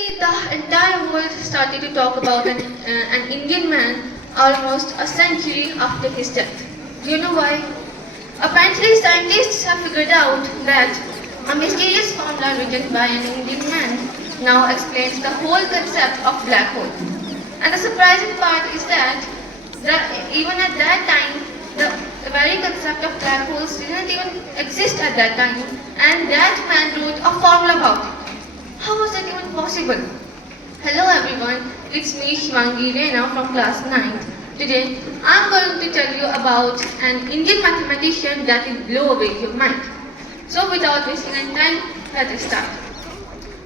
The entire world started to talk about an Indian man almost a century after his death. Do you know why? Apparently, scientists have figured out that a mysterious formula written by an Indian man now explains the whole concept of black hole. And the surprising part is that even at that time, the very concept of black holes didn't even exist at that time, and that man wrote a formula about it. How was that even possible? Hello everyone, it's me Shivangi Rena from class 9th. Today, I'm going to tell you about an Indian mathematician that will blow away your mind. So without wasting any time, let us start.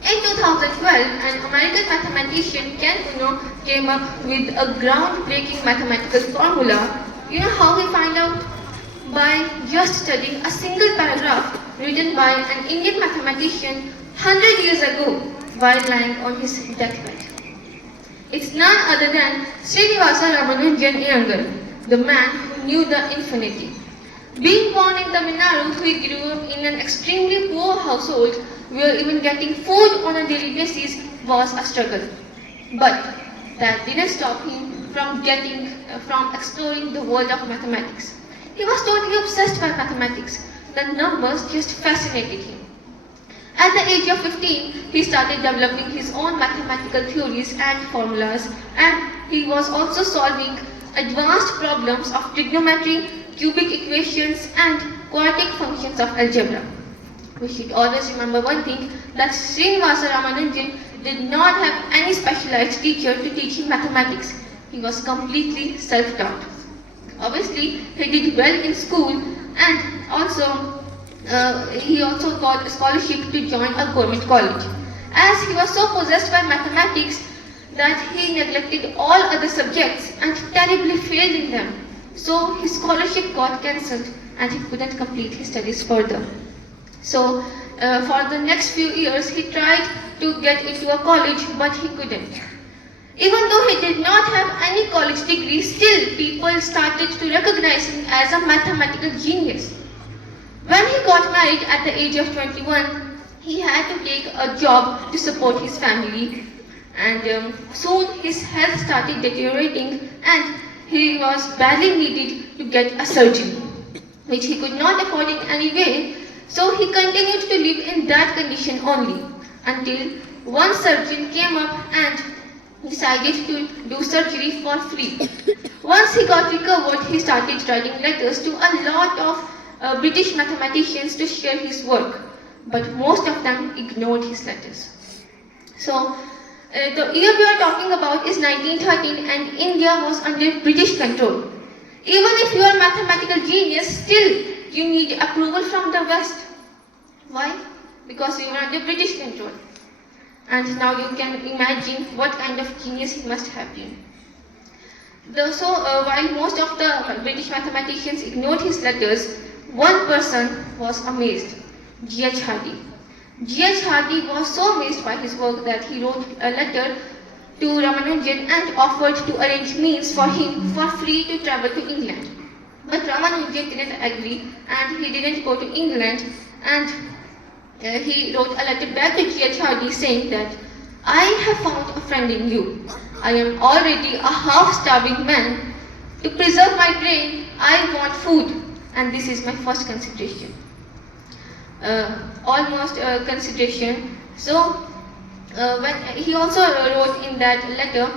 In 2012, an American mathematician Ken Uno came up with a groundbreaking mathematical formula. You know how he found out? By just studying a single paragraph written by an Indian mathematician 100 years ago while lying on his deathbed. It's none other than Srinavasa Ramanujan younger, the man who knew the infinity. Being born in Tamil Nadu, he grew up in an extremely poor household where even getting food on a daily basis was a struggle. But that didn't stop him from exploring the world of mathematics. He was totally obsessed by mathematics. The numbers just fascinated him. At the age of 15, he started developing his own mathematical theories and formulas, and he was also solving advanced problems of trigonometry, cubic equations, and quadratic functions of algebra. We should always remember one thing, that Srinivasa Ramanujan did not have any specialized teacher to teach him mathematics. He was completely self-taught. Obviously, he did well in school, and he also got a scholarship to join a government college. As he was so possessed by mathematics that he neglected all other subjects and terribly failed in them. So his scholarship got cancelled and he couldn't complete his studies further. So for the next few years he tried to get into a college, but he couldn't. Even though he did not have any college degree, still people started to recognize him as a mathematical genius. When he got married at the age of 21, he had to take a job to support his family, and soon his health started deteriorating and he was badly needed to get a surgery, which he could not afford in any way. So he continued to live in that condition only until one surgeon came up and decided to do surgery for free. Once he got recovered, he started writing letters to a lot of British mathematicians to share his work, but most of them ignored his letters. So, the year we are talking about is 1913 and India was under British control. Even if you are a mathematical genius, still you need approval from the West. Why? Because you were under British control. And now you can imagine what kind of genius he must have been. While most of the British mathematicians ignored his letters, one person was amazed, G.H. Hardy. G.H. Hardy was so amazed by his work that he wrote a letter to Ramanujan and offered to arrange means for him for free to travel to England. But Ramanujan didn't agree and he didn't go to England, and he wrote a letter back to G.H. Hardy saying that, I have found a friend in you. I am already a half-starving man. To preserve my brain, I want food. And this is my first consideration. Consideration. So, when he also wrote in that letter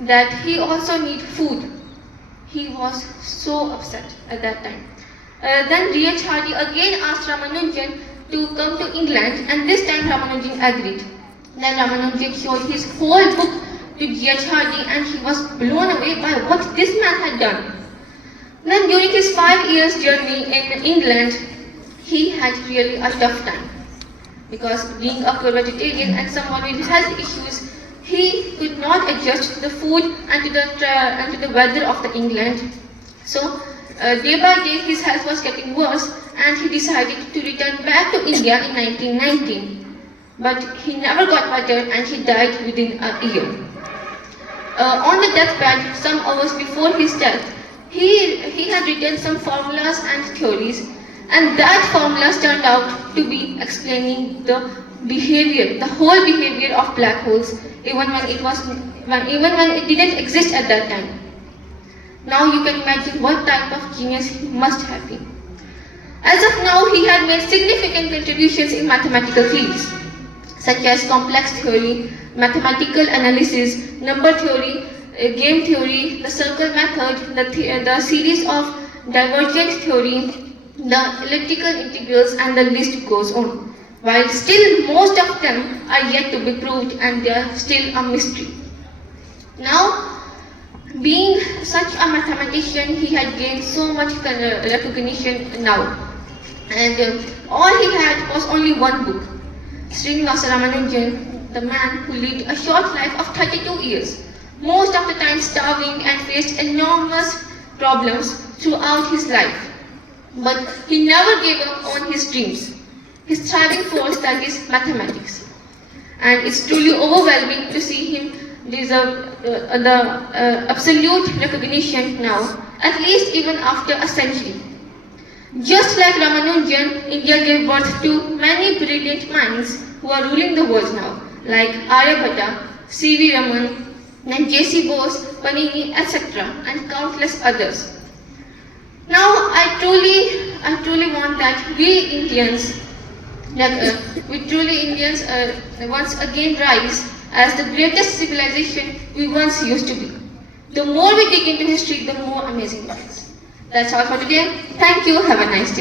that he also need food. He was so upset at that time. Then G.H. Hardy again asked Ramanujan to come to England, and this time Ramanujan agreed. Then Ramanujan showed his whole book to G.H. Hardy, and he was blown away by what this man had done. Then during his 5 years journey in England, he had really a tough time. Because being a pure vegetarian and someone with health issues, he could not adjust to the food and to the weather of the England. So day by day his health was getting worse and he decided to return back to India in 1919. But he never got better and he died within a year. On the deathbed, some hours before his death, he had written some formulas and theories, and that formulas turned out to be explaining the behavior, the whole behavior of black holes, even when it didn't exist at that time. Now you can imagine what type of genius he must have been. As of now, he had made significant contributions in mathematical fields, such as complex theory, mathematical analysis, number theory, game theory, the circle method, the series of divergent theory, the elliptical integrals, and the list goes on. While still most of them are yet to be proved and they are still a mystery. Now, being such a mathematician, he had gained so much recognition now. And all he had was only one book, Srinavasa Ramanujan, the man who lived a short life of 32 years, most of the time starving and faced enormous problems throughout his life. But he never gave up on his dreams, his thriving force, that is mathematics. And it's truly overwhelming to see him deserve the absolute recognition now, at least even after a century. Just like Ramanujan, India gave birth to many brilliant minds who are ruling the world now, like Aryabhatta, C.V. Raman, and J.C. Bose, Panini, etc., and countless others. Now, I truly want that we Indians once again rise as the greatest civilization we once used to be. The more we dig into history, the more amazing it is. That's all for today. Thank you. Have a nice day.